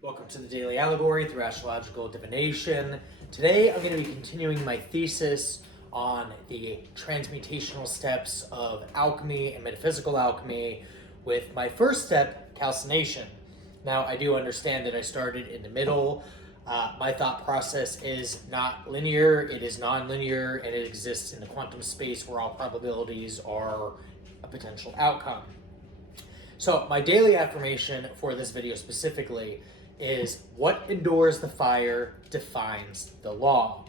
Welcome to the Daily Allegory through astrological divination. Today I'm going to be continuing my thesis on the transmutational steps of alchemy and metaphysical alchemy with my first step, calcination. Now I do understand that I started in the middle. My thought process is not linear, it is non-linear, and it exists in the quantum space where all probabilities are a potential outcome. So my daily affirmation for this video specifically is what endures the fire defines the law.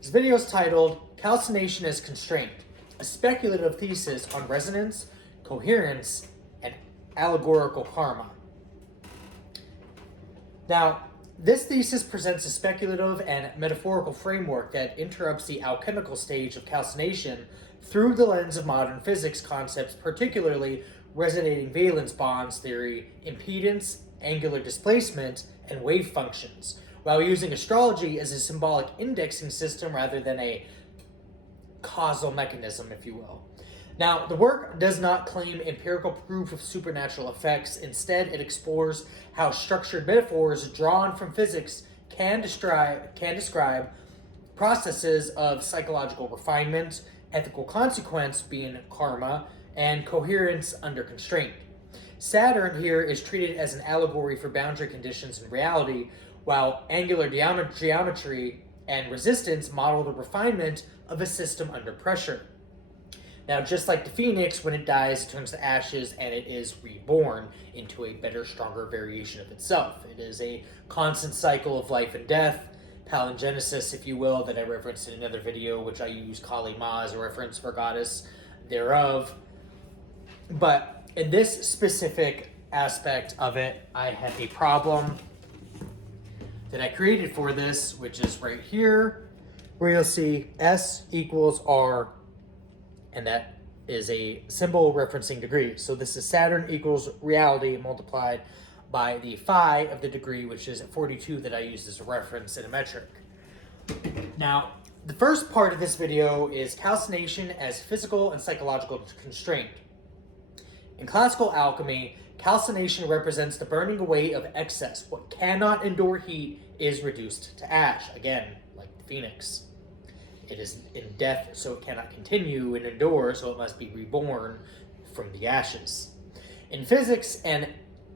This video is titled Calcination as Constraint, a speculative thesis on resonance, coherence, and allegorical karma. Now, this thesis presents a speculative and metaphorical framework that interrupts the alchemical stage of calcination through the lens of modern physics concepts, particularly resonating valence bonds theory, impedance, angular displacement, and wave functions, while using astrology as a symbolic indexing system rather than a causal mechanism, if you will. Now, the work does not claim empirical proof of supernatural effects. Instead, it explores how structured metaphors drawn from physics can describe processes of psychological refinement, ethical consequence being karma, and coherence under constraint. Saturn here is treated as an allegory for boundary conditions in reality, while angular geometry and resistance model the refinement of a system under pressure. Now, just like the phoenix, when it dies, it turns to ashes and it is reborn into a better, stronger variation of itself. It is a constant cycle of life and death, palingenesis, if you will, that I referenced in another video, which I use Kali Ma as a reference for goddess thereof. But in this specific aspect of it, I have a problem that I created for this, which is right here, where you'll see S equals R, and that is a symbol referencing degrees. So this is Saturn equals reality multiplied by the phi of the degree, which is 42 that I used as a reference in a metric. Now, the first part of this video is calcination as physical and psychological constraint. In classical alchemy, calcination represents the burning away of excess. What cannot endure heat is reduced to ash, again, like the phoenix. It is in death, so it cannot continue, and endure, so it must be reborn from the ashes. In physics, an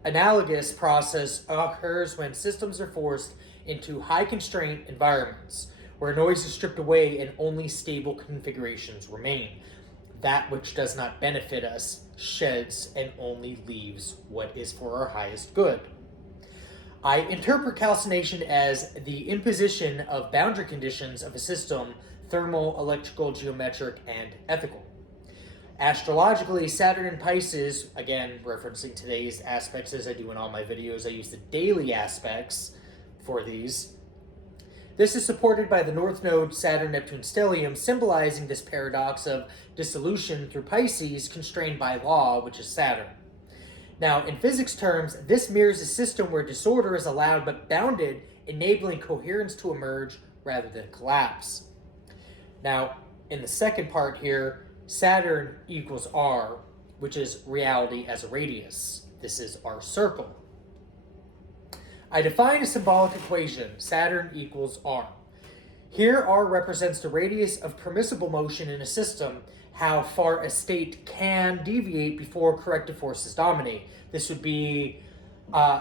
analogous process occurs when systems are forced into high constraint environments, where noise is stripped away and only stable configurations remain. That which does not benefit us sheds and only leaves what is for our highest good. I interpret calcination as the imposition of boundary conditions of a system, thermal, electrical, geometric, and ethical. Astrologically, Saturn in Pisces, again referencing today's aspects as I do in all my videos, I use the daily aspects for these. This is supported by the North Node Saturn-Neptune stellium, symbolizing this paradox of dissolution through Pisces, constrained by law, which is Saturn. Now, in physics terms, this mirrors a system where disorder is allowed but bounded, enabling coherence to emerge rather than collapse. Now, in the second part here, Saturn equals R, which is reality as a radius. This is our circle. I define a symbolic equation, Saturn equals R. Here, R represents the radius of permissible motion in a system, how far a state can deviate before corrective forces dominate. This would be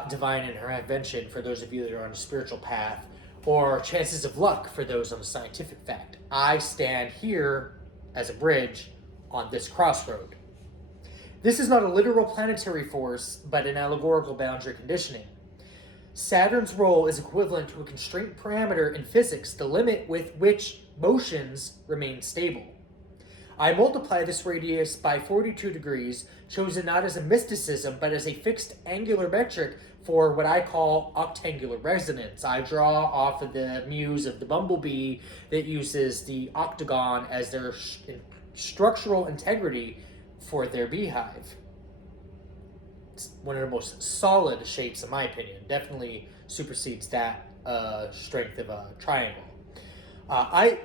divine intervention for those of you that are on a spiritual path, or chances of luck for those on the scientific fact. I stand here as a bridge on this crossroad. This is not a literal planetary force, but an allegorical boundary conditioning. Saturn's role is equivalent to a constraint parameter in physics, the limit with which motions remain stable. I multiply this radius by 42 degrees, chosen not as a mysticism, but as a fixed angular metric for what I call octangular resonance. I draw off of the muse of the bumblebee that uses the octagon as their structural integrity for their beehive. It's one of the most solid shapes in my opinion. Definitely supersedes that strength of a triangle.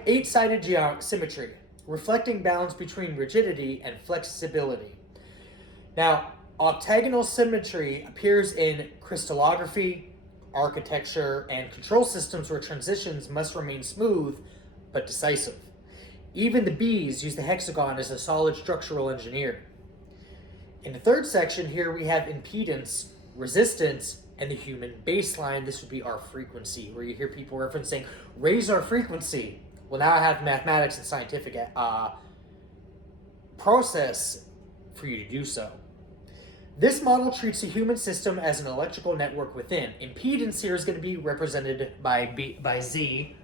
Eight-sided symmetry. reflecting balance between rigidity and flexibility. Now, octagonal symmetry appears in crystallography, architecture, and control systems where transitions must remain smooth but decisive. Even the bees use the hexagon as a solid structural engineer. In the third section here, we have impedance, resistance, and the human baseline. This would be our frequency, where you hear people referencing, raise our frequency. Well, now I have mathematics and scientific process for you to do so. This model treats the human system as an electrical network within. Impedance here is going to be represented by Z.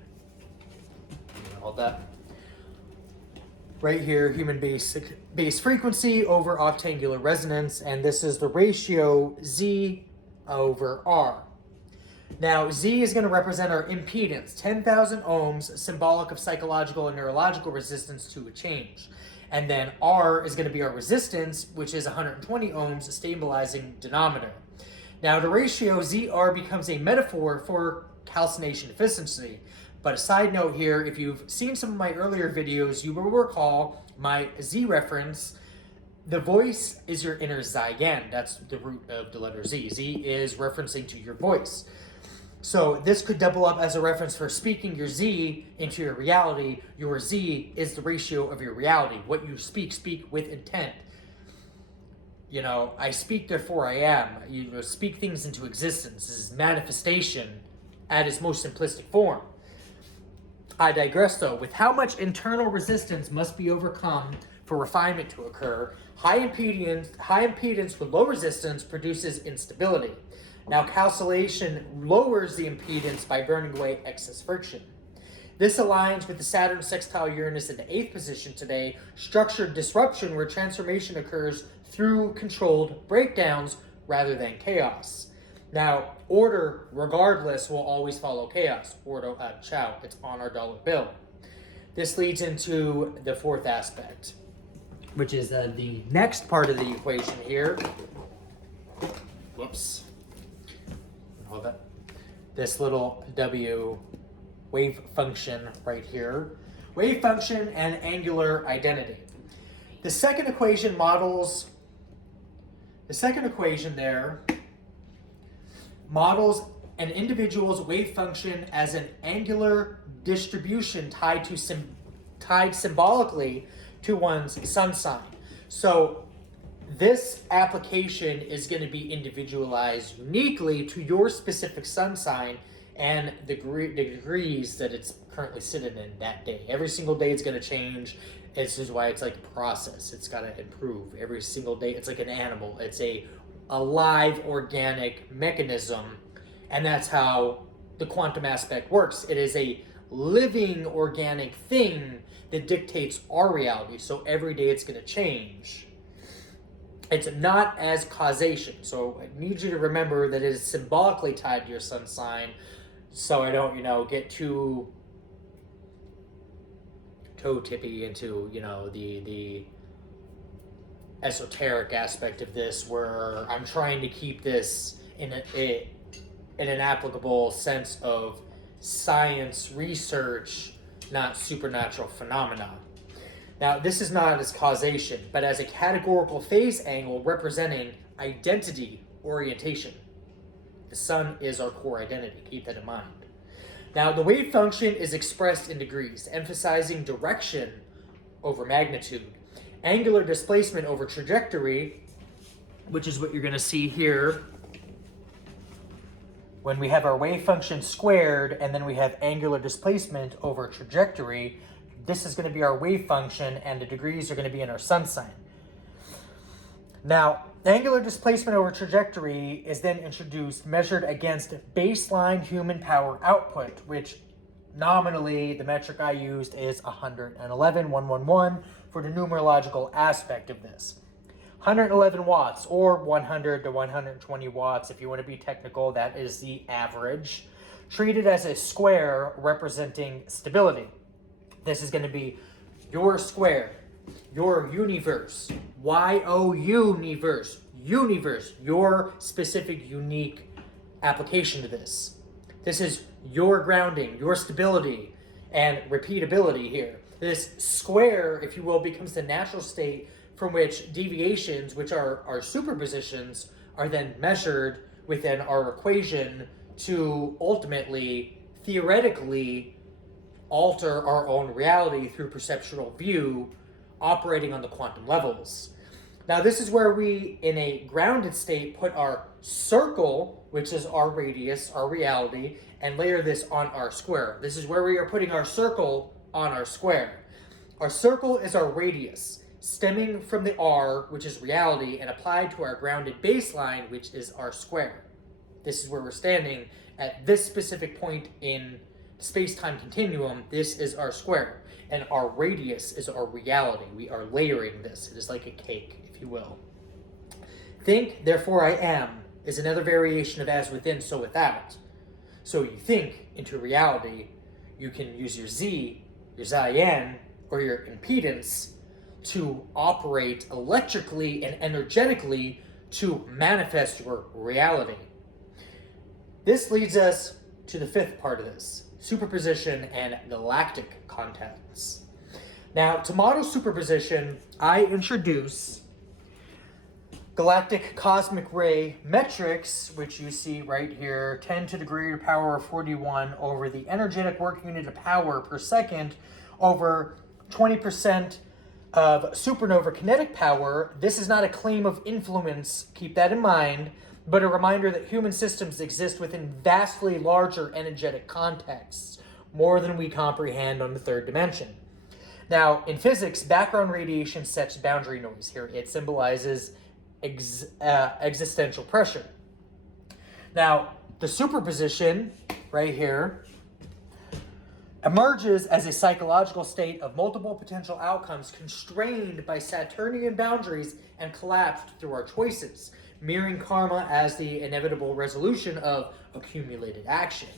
Hold that. Right here, human base frequency over octangular resonance, and this is the ratio Z over R. Now, Z is going to represent our impedance, 10,000 ohms, symbolic of psychological and neurological resistance to a change. And then R is going to be our resistance, which is 120 ohms, stabilizing denominator. Now, the ratio ZR becomes a metaphor for calcination efficiency. But a side note here, if you've seen some of my earlier videos, you will recall my Z reference. The voice is your inner zygon. That's the root of the letter Z. Z is referencing to your voice. So this could double up as a reference for speaking your Z into your reality. Your Z is the ratio of your reality. What you speak with intent. You know, I speak, therefore I am. You know, speak things into existence. This is manifestation at its most simplistic form. I digress though. With how much internal resistance must be overcome for refinement to occur, high impedance with low resistance produces instability. Now, calcination lowers the impedance by burning away excess friction. This aligns with the Saturn sextile Uranus in the 8th position today, structured disruption where transformation occurs through controlled breakdowns rather than chaos. Now, order, regardless, will always follow chaos. Ordo ad chao, it's on our dollar bill. This leads into the fourth aspect, which is the next part of the equation here. Whoops. Hold that. This little W wave function right here. Wave function and angular identity. The second equation models an individual's wave function as an angular distribution tied symbolically to one's sun sign. So this application is going to be individualized uniquely to your specific sun sign and the degrees that it's currently sitting in that day. Every single day it's going to change. This is why it's like a process. It's got to improve every single day. It's like an animal. It's a alive organic mechanism, and that's how the quantum aspect works. It is a living organic thing that dictates our reality. So every day it's going to change. It's not as causation. So I need you to remember that it is symbolically tied to your sun sign, so I don't, get too toe tippy into, the esoteric aspect of this, where I'm trying to keep this in an applicable sense of science research, not supernatural phenomena. Now, this is not as causation, but as a categorical phase angle representing identity orientation. The sun is our core identity. Keep that in mind. Now, the wave function is expressed in degrees, emphasizing direction over magnitude. Angular displacement over trajectory, which is what you're going to see here when we have our wave function squared and then we have angular displacement over trajectory. This is going to be our wave function, and the degrees are going to be in our sun sign. Now, angular displacement over trajectory is then introduced, measured against baseline human power output, which nominally the metric I used is 111 for the numerological aspect of this. 111 watts, or 100 to 120 watts, if you want to be technical, that is the average, treated as a square representing stability. This is going to be your square, your universe, universe, your specific unique application to this. This is your grounding, your stability, and repeatability here. This square, if you will, becomes the natural state from which deviations, which are superpositions, are then measured within our equation to ultimately, theoretically, alter our own reality through perceptual view, operating on the quantum levels. Now, this is where we, in a grounded state, put our circle, which is our radius, our reality, and layer this on our square. This is where we are putting our circle on our square. Our circle is our radius, stemming from the R, which is reality, and applied to our grounded baseline, which is our square. This is where we're standing at this specific point in space-time continuum. This is our square, and our radius is our reality. We are layering this. It is like a cake, if you will. Think, therefore I am, is another variation of as within, so without. So you think into reality, you can use your Z, your Zn, or your impedance to operate electrically and energetically to manifest your reality. This leads us to the fifth part of this, superposition and galactic contents. Now, to model superposition, I introduce galactic cosmic ray metrics, which you see right here, 10 to the greater power of 41 over the energetic work unit of power per second over 20% of supernova kinetic power. This is not a claim of influence, keep that in mind, but a reminder that human systems exist within vastly larger energetic contexts, more than we comprehend on the third dimension. Now, in physics, background radiation sets boundary noise here. It symbolizes existential pressure. Now, the superposition right here emerges as a psychological state of multiple potential outcomes constrained by Saturnian boundaries and collapsed through our choices, mirroring karma as the inevitable resolution of accumulated action.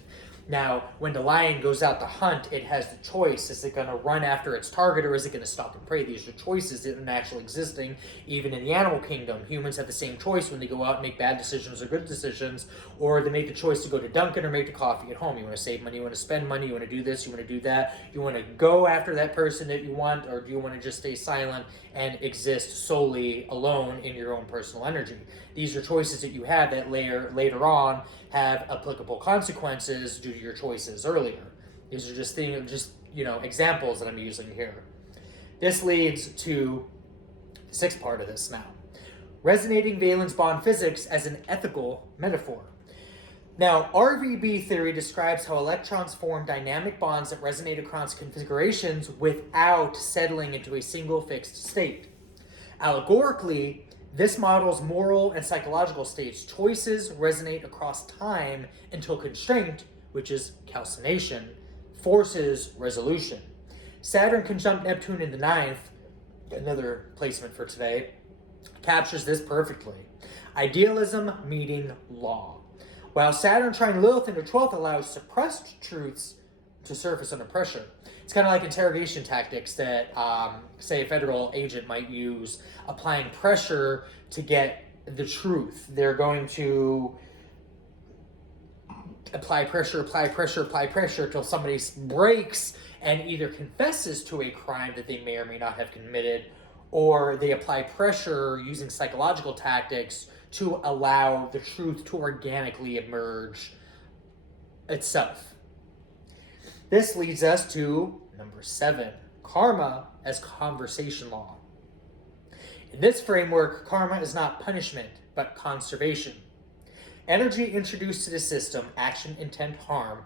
Now, when the lion goes out to hunt, it has the choice. Is it going to run after its target, or is it going to stop and prey? These are choices that are naturally existing. Even in the animal kingdom, humans have the same choice when they go out and make bad decisions or good decisions, or they make the choice to go to Dunkin' or make the coffee at home. You want to save money, you want to spend money, you want to do this, you want to do that. You want to go after that person that you want, or do you want to just stay silent and exist solely alone in your own personal energy? These are choices that you have that later on have applicable consequences due to your choices earlier. These are just examples that I'm using here. This leads to the sixth part of this now. Resonating valence bond physics as an ethical metaphor. Now, RVB theory describes how electrons form dynamic bonds that resonate across configurations without settling into a single fixed state. Allegorically, this models moral and psychological states. Choices resonate across time until constraint, which is calcination, forces resolution. Saturn conjunct Neptune in the ninth, another placement for today, captures this perfectly. Idealism meeting law. While Saturn trine Lilith in the 12th allows suppressed truths to surface under pressure. It's kind of like interrogation tactics that, say, a federal agent might use, applying pressure to get the truth. They're going to apply pressure till somebody breaks and either confesses to a crime that they may or may not have committed, or they apply pressure using psychological tactics to allow the truth to organically emerge itself. This leads us to number 7, karma as conversation law. In this framework, karma is not punishment, but conservation. Energy introduced to the system, action, intent, harm,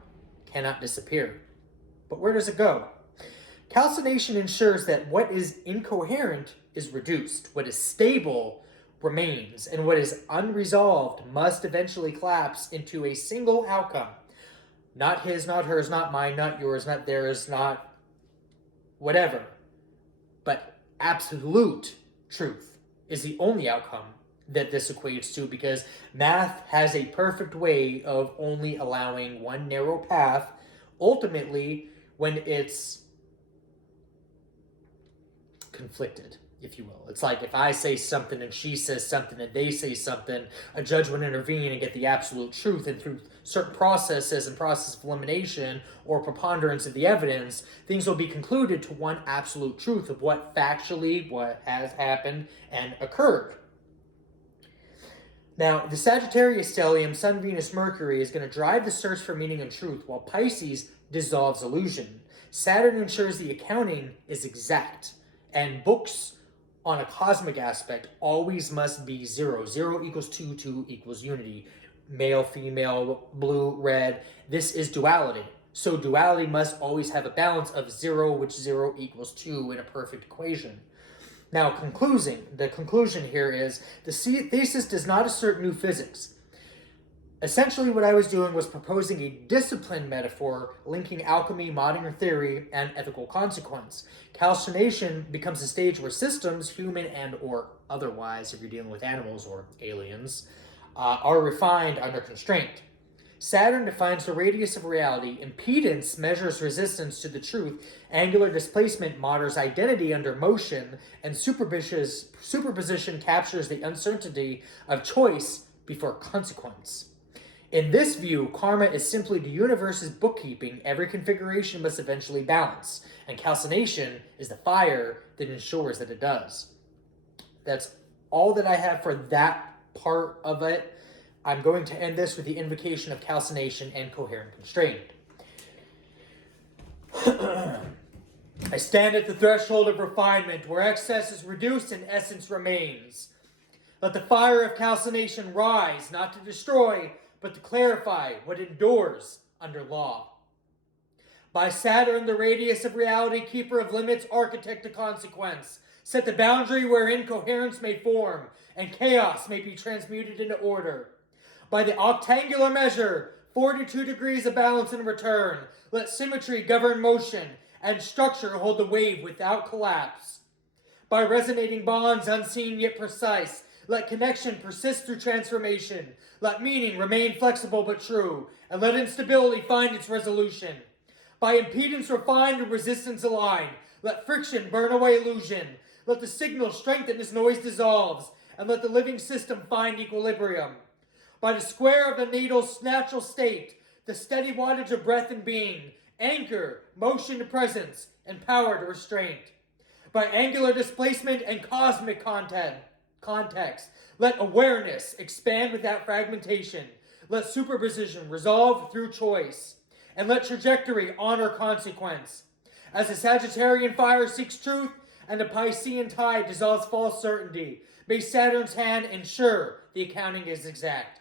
cannot disappear. But where does it go? Calcination ensures that what is incoherent is reduced, what is stable remains, and what is unresolved must eventually collapse into a single outcome. Not his, not hers, not mine, not yours, not theirs, not whatever. But absolute truth is the only outcome that this equates to, because math has a perfect way of only allowing one narrow path, ultimately, when it's conflicted. if you will. It's like if I say something and she says something and they say something, a judge would intervene and get the absolute truth, and through certain processes and process of elimination or preponderance of the evidence, things will be concluded to one absolute truth of what has happened and occurred. Now, the Sagittarius stellium, Sun, Venus, Mercury, is going to drive the search for meaning and truth, while Pisces dissolves illusion. Saturn ensures the accounting is exact, and books on a cosmic aspect always must be 0. 0 equals 2, 2 equals unity. Male, female, blue, red. This is duality. So duality must always have a balance of 0, which 0 equals 2 in a perfect equation. Now, the conclusion here is the thesis does not assert new physics. Essentially, what I was doing was proposing a discipline metaphor linking alchemy, modern theory, and ethical consequence. Calcination becomes a stage where systems, human and or otherwise, if you're dealing with animals or aliens, are refined under constraint. Saturn defines the radius of reality. Impedance measures resistance to the truth. Angular displacement models identity under motion. And superposition captures the uncertainty of choice before consequence. In this view, karma is simply the universe's bookkeeping. Every configuration must eventually balance. And calcination is the fire that ensures that it does. That's all that I have for that part of it. I'm going to end this with the invocation of calcination and coherent constraint. I stand at the threshold of refinement, where excess is reduced and essence remains. Let the fire of calcination rise, not to destroy, but to clarify what endures under law. By Saturn, the radius of reality, keeper of limits, architect of consequence, set the boundary wherein coherence may form, and chaos may be transmuted into order. By the octangular measure, 42 degrees of balance in return, let symmetry govern motion, and structure hold the wave without collapse. By resonating bonds unseen yet precise, let connection persist through transformation, let meaning remain flexible but true, and let instability find its resolution. By impedance refined and resistance aligned, let friction burn away illusion, let the signal strengthen as noise dissolves, and let the living system find equilibrium. By the square of the needle's natural state, the steady wattage of breath and being, anchor, motion to presence, and power to restraint. By angular displacement and cosmic context, let awareness expand without fragmentation. Let superposition resolve through choice. And let trajectory honor consequence. As the Sagittarian fire seeks truth, and the Piscean tide dissolves false certainty, may Saturn's hand ensure the accounting is exact.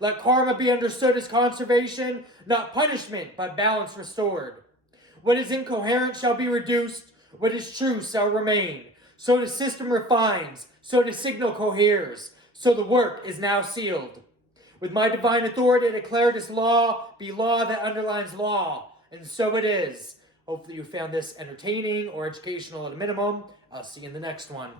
Let karma be understood as conservation, not punishment, but balance restored. What is incoherent shall be reduced, what is true shall remain. So the system refines, so the signal coheres, so the work is now sealed. With my divine authority, I declare this law be law that underlines law, and so it is. Hopefully you found this entertaining or educational at a minimum. I'll see you in the next one.